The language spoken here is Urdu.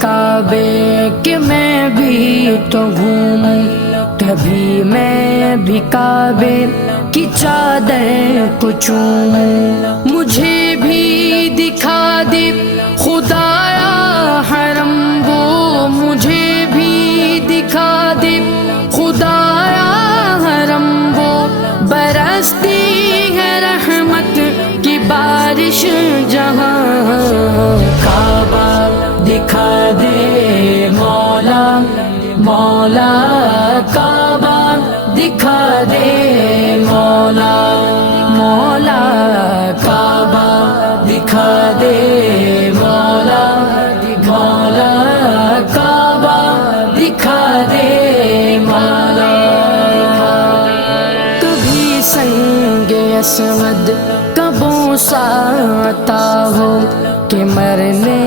کعبے کہ میں بھی تو گھوموں، کبھی میں بھی کعبے کی چادر کو چوموں، مجھے بھی دکھا دے خدایا حرم وہ، مجھے بھی دکھا دے خدایا حرم وہ، برستی ہے رحمت کی بارش جہاں، کعبہ دکھا دے مولا مولا، کعبہ دکھا دے مولا مولا، کعبہ دکھا دے مولا مولا، کعبہ دکھا دے مولا۔ کبھی سنگ اسود